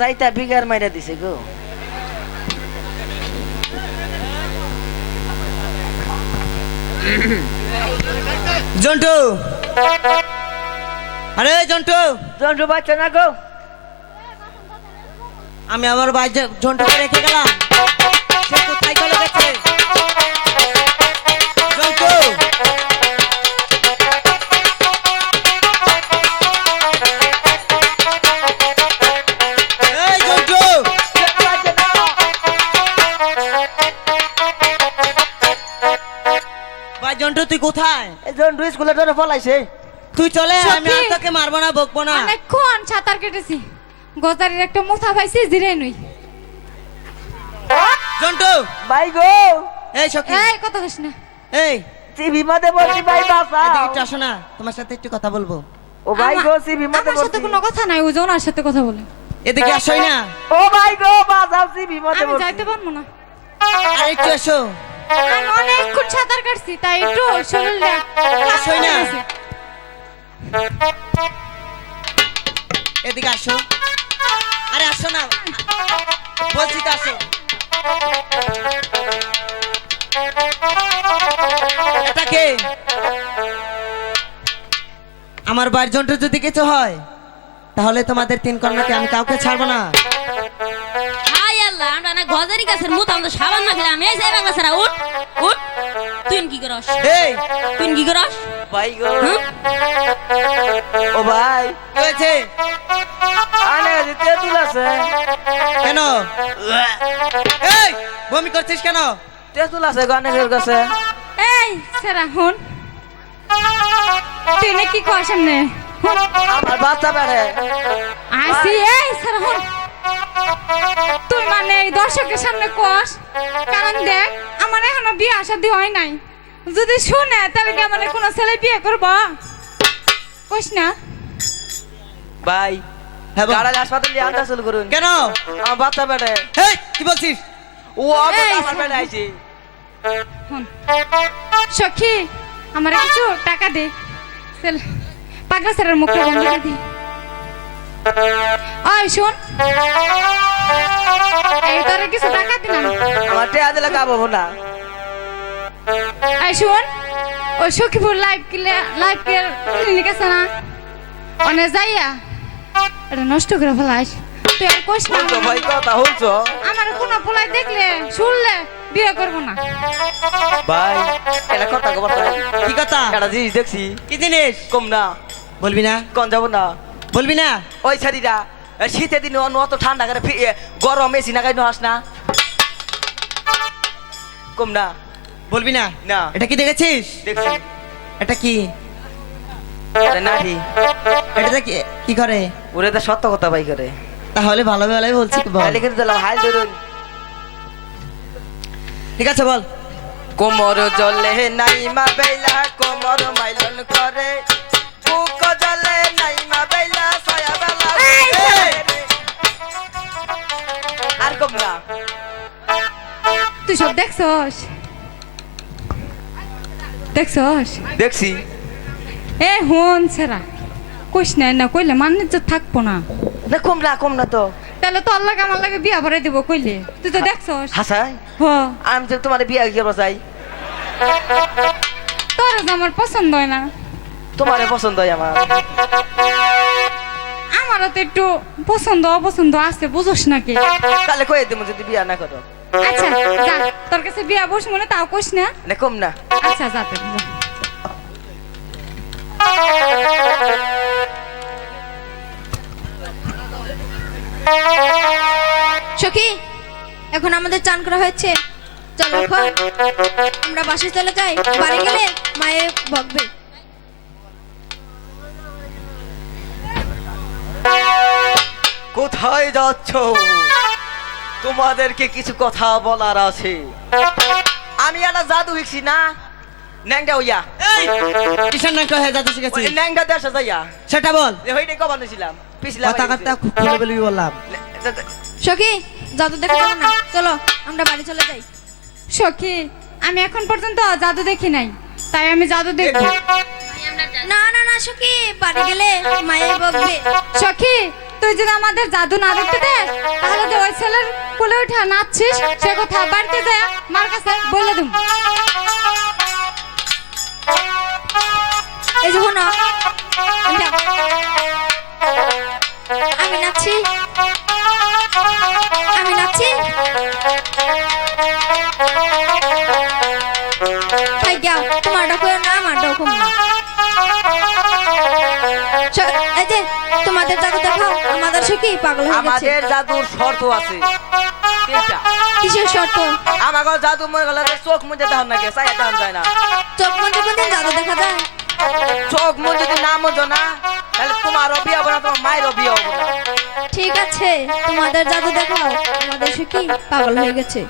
যাইতা বিগার মাইরা দিছে গো। জন্টু। আরে জন্টু। জন্টু বাচ্চা না গো। আমি আমার ভাই জন্টুকে রেখে গেলাম। সে কোথায় চলে গেছে? এই স্কুলে ধরে ফলাইছে। তুই চলে আমি আর তোকে মারবো না বকবো না। অনেকক্ষণ সাঁতার কেটেছি? গজারির একটা মুথা পাইছি জিরে নই। জন্টু! ভাই গো! এই সখী। এই কথা কইস না। এই। সিবি মধ্যে বলছি ভাই বাসা এদিকে একটু আসো না তোমার সাথে একটু কথা বলব। ও ভাই গো সিবি মধ্যে আমার সাথে কোনো কথা নাই ওজন আর সাথে কথা বলে। এদিকে আসোই না। ও ভাই গো বাজাও বাসা সিবি মধ্যে আমি যাইতে পারব না। আর একটু এসো আমি অনেকক্ষণ সাঁতার কাটছি তাই একটু শরীরটা। এদিকে আসো। আরে আসো না। বলছি তো আসো। এটা কে? আমার বাড়ির জন্টু যদি কিছু হয় তাহলে তোমাদের তিন কন্যাকে আমি কাউকে ছাড়বো না। না গজারি গাছের মুত আমরা সাবান না খেলে আমি এই যাই বাংলা উঠ উঠ। তুই কি করস? এই। তুই কি করস? ভাই গো। ও ভাই কি হয়েছে? আনে তেঁতুল আছে। কেন? এই বমি করছিস কেন? তেঁতুল আছে গণেশের কাছে। এই সেরা হুন। তুই না কি কর সামনে হুন। আমার বাচ্চা বেড়ে। আসি এই সেরা হুন। তুই মানে এই দর্শকের সামনে কস? কারণ দেখ আমার এখনও বিয়ে শাদী হয় নাই। যদি শুনে তাহলে কি আমার কোনো ছেলে বিয়ে করব? কইস না। ভাই হ্যাঁ গাড়াল হাসপাতালে শুরু করুন। কেন? আমার বাচ্চা বেড়ে। এই কি বলছিস? ও আমার আইছে। সখী আমার কিছু টাকা দে। চল পাগলা স্যারের মুখটা বন্ধ করে দি। ওই শোন। এই তোরে কিছু টাকা দিলাম। আমার টেয়া দিলে কাবো না শোন। ওই সখীপুর লাইভ কিলে লাইভ ক্লিনিক আছে না? অনে যাইয়া এটা নষ্ট করে ফেলাইস তুই আর না তো ভাই কথা হলছো আমার কোনো পোলাই দেখলে শুনলে বিয়ে করব না। ভাই এটা কথা খবর কি কথা? একটা জিনিস দেখছি। কি জিনিস? কম না। বলবি না? কোন যাব না। বলবি না? ওই শাড়িটা শীতের দিনে অত ঠান্ডা করে গরম এসি না গাই হাস না। কম না। বলবি না? না। এটা কি দেখেছিস? দেখছি। এটা কি? এটা এটা কি কি করে? ওরে তো সত্য কথা ভাই করে। তাহলে ভালো ভালোই বলছি বল? তাহলে কিন্তু দিলাম হাই ধরুন। ঠিক আছে বল। কোমর জলে নাইমা বেলা কোমর মাইলন করে। তুই সব দেখছস? দেখছস? দেখছি। এ হন সেরা কইস না না কইলে মান্যত থাকব না। না কম না কম না তো। তাহলে তোর লাগে আমার লাগে বিয়া ভরে দিব কইলে। তুই তো দেখছস? হাসাই? হ। আমি তো তোমার বিয়ে চাই? তোর আমার পছন্দ হয় না। তোমারে পছন্দ হয় আমার। আমারও তো একটু পছন্দ অপছন্দ আছে বুঝোস নাকি? তাহলে কয়ে দেবো যদি বিয়ে না করো। আচ্ছা যা তোর কাছে বিয়া বস মনে তাও কইস না। না কম না। আচ্ছা যা তুই, যা। সখী এখন আমাদের চান করা হয়েছে। চলো এখন আমরা বাসে চলে যাই। বাড়ি গেলে মায়ে বকবে। কোথায় যাচ্ছ? তোমাদেরকে কিছু কথা বলার আছে। আমি একটা জাদু শিখছি না? ন্যাংটা হইয়া। নাকি হয়ে ওই শিখেছিস? ন্যাংটা দেশে যাইয়া। সেটা বল। হইটাই কবার নিয়েছিলাম পিছলা কথা কথা খুলে বলবি বললাম। সখী জাদু না? চলো আমরা বাড়ি চলে যাই। সখী আমি এখন পর্যন্ত জাদু দেখি নাই। তাই আমি জাদু দেখব না না না সখি বাড়ি গেলে মায়ে বকবে সখী তুই যদি আমাদের জাদু না দেখতে দেস তাহলে যে ওই ছেলের কোলে উঠে নাচছিস, সে কথা বাড়িতে যায় মার কাছে বলে দিম এই যে শোনো আমি নাচছি আমি নাচছি। তোমার তোমাদের দেখাও আমাদের সে কি? পাগল হয়ে গেছে। আমাদের জাদুর শর্ত আছে। তিনটা। কিসের শর্ত? আমাকে জাদু মনে গেলে চোখ মুজে দেখান না সাইয়া দেখান যায় না। চোখ মধ্যে কোনদিন জাদু দেখা যায়? চোখ মুজ যদি না মুজো না তাহলে তোমারও বিয়ে হবে না তোমার মায়েরও বিয়ে হবে না। ঠিক আছে তোমাদের জাদু দেখাও আমাদের সে কি? পাগল হয়ে গেছে।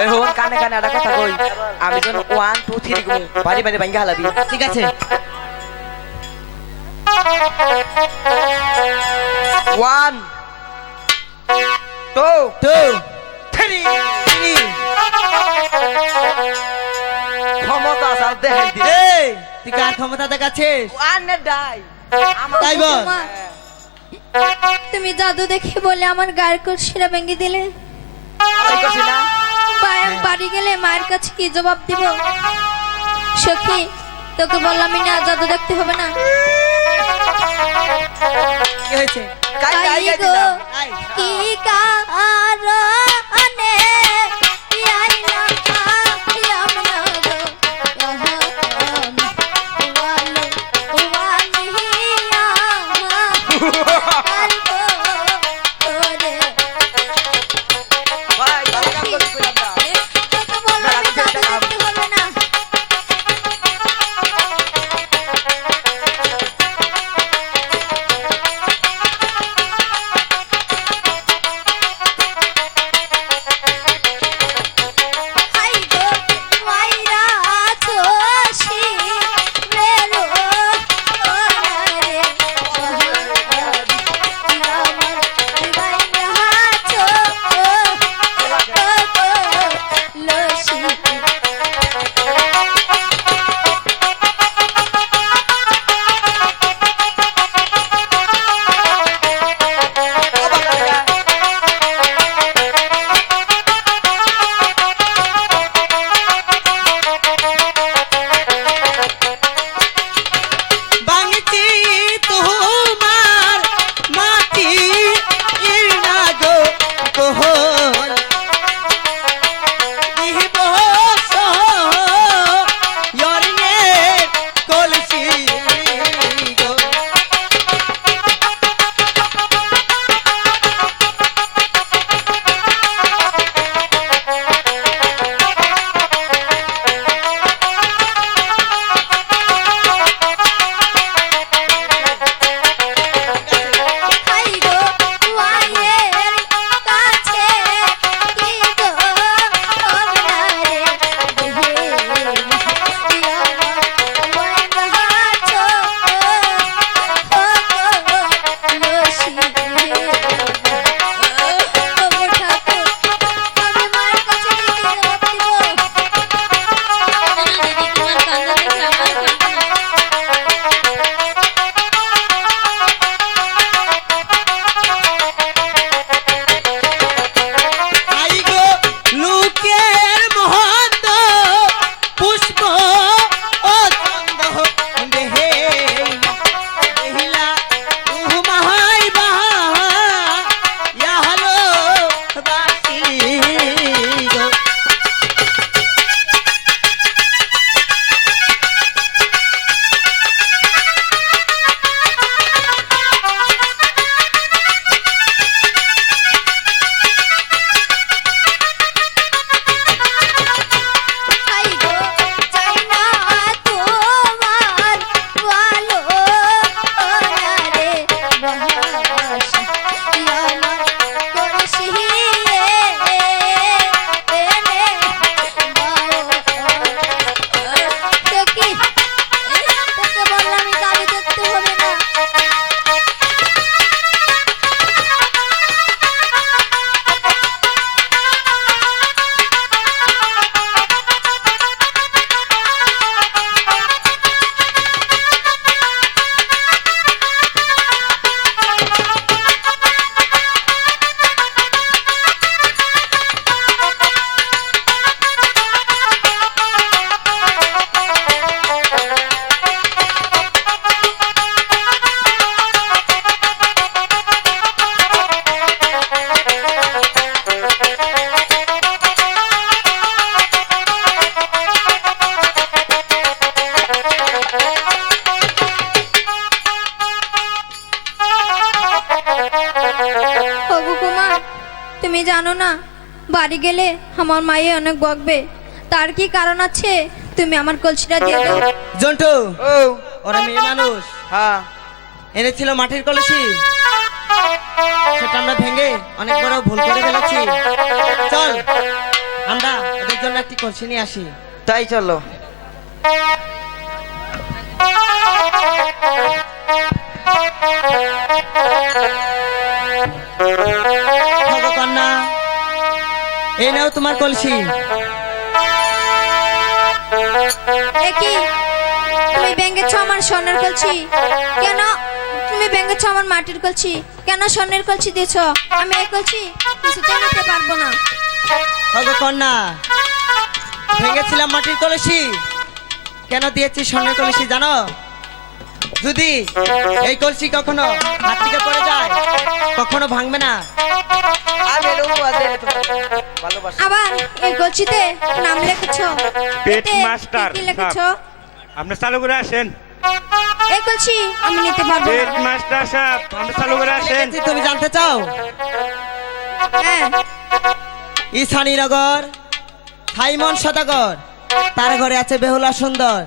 এই হন কানে কানে একটা কথা কই। আমি যেন ওয়ান টু থ্রি গো বাড়ি বাড়ি ভাঙ্গা হালাবি। ঠিক আছে? টু টু থ্রি থ্রি ক্ষমতা দেখাই এই তুই কার ক্ষমতা দেখাচ্ছিস? আনে ডাই তাই বল। তুমি জাদু দেখে বলে আমার গায়ের কলসিরা ভেঙে দিলে। না বা- বাড়ি গেলে মায়ের কাছে কি জবাব দিব? সখী তোকে বললামই না জাদু দেখতে হবে না। কি হয়েছে? কি কা বাড়ি গেলে আমার মায়ে অনেক বকবে। তার কি কারণ আছে? তুমি আমার কলসিটা দিয়ে দাও। জন্টু ওরা মেয়ে মানুষ। হ্যাঁ। এনেছিল মাটির কলসি। সেটা আমরা ভেঙে অনেক বড় ভুল করে ফেলেছি। চল আমরা ওদের জন্য একটি কলসি নিয়ে আসি। তাই চলো। ভগকন্যা এই নাও তোমার কলসি। একই তুমি ছ আমার স্বর্ণের কলসি। কেন? তুমি ব্যাঙ্গেছ আমার মাটির কলসি। কেন স্বর্ণের কলসি দিয়েছ? আমি এই কলসি কিছুতে নিতে পারব না। তবে কন্যা ভেঙেছিলাম মাটির কলসি। কেন দিয়েছি স্বর্ণের কলসি জানো? যদি এই কলসি কখনো হাত থেকে পড়ে যায় কখনো ভাঙবে না। আবার এই কলছিতে নাম লিখেছ পেট মাস্টার আপনি চালু করে আসেন। এই কলছি আমি নিতে পারব পেট মাস্টার সাহেব আপনি চালু করে আসেন। তুমি জানতে চাও? হ্যাঁ। ঈশানীনগর সাইমন সদাগর তার ঘরে আছে বেহুলা সুন্দর।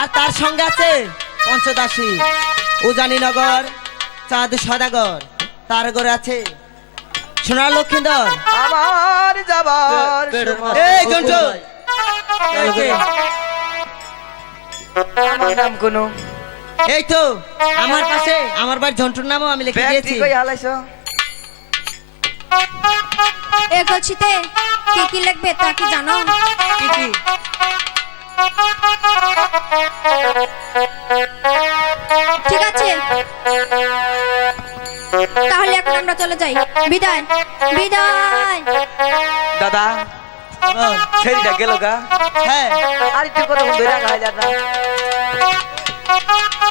আর তার সঙ্গে আছে পঞ্চদাসী উজানীনগর চাঁদ সদাগর তার ঘরে আছে সোনার লক্ষ্মীন্দর আমার যাবার এই জন্টু আমার নাম কোনো এই তো আমার পাশে আমার বাড়ি ঝন্টুর নামও আমি লিখে দিয়েছি। হালাইছো? এই কলছিতে কি কি লিখবে তা কি জানো? কি কি? ঠিক আছে। তাহলে এখন আমরা চলে যাই। বিদায়। বিদায়। দাদা ছেলেটা গেল গা। হ্যাঁ আর একটু কথা বলতে রাখা যায় না।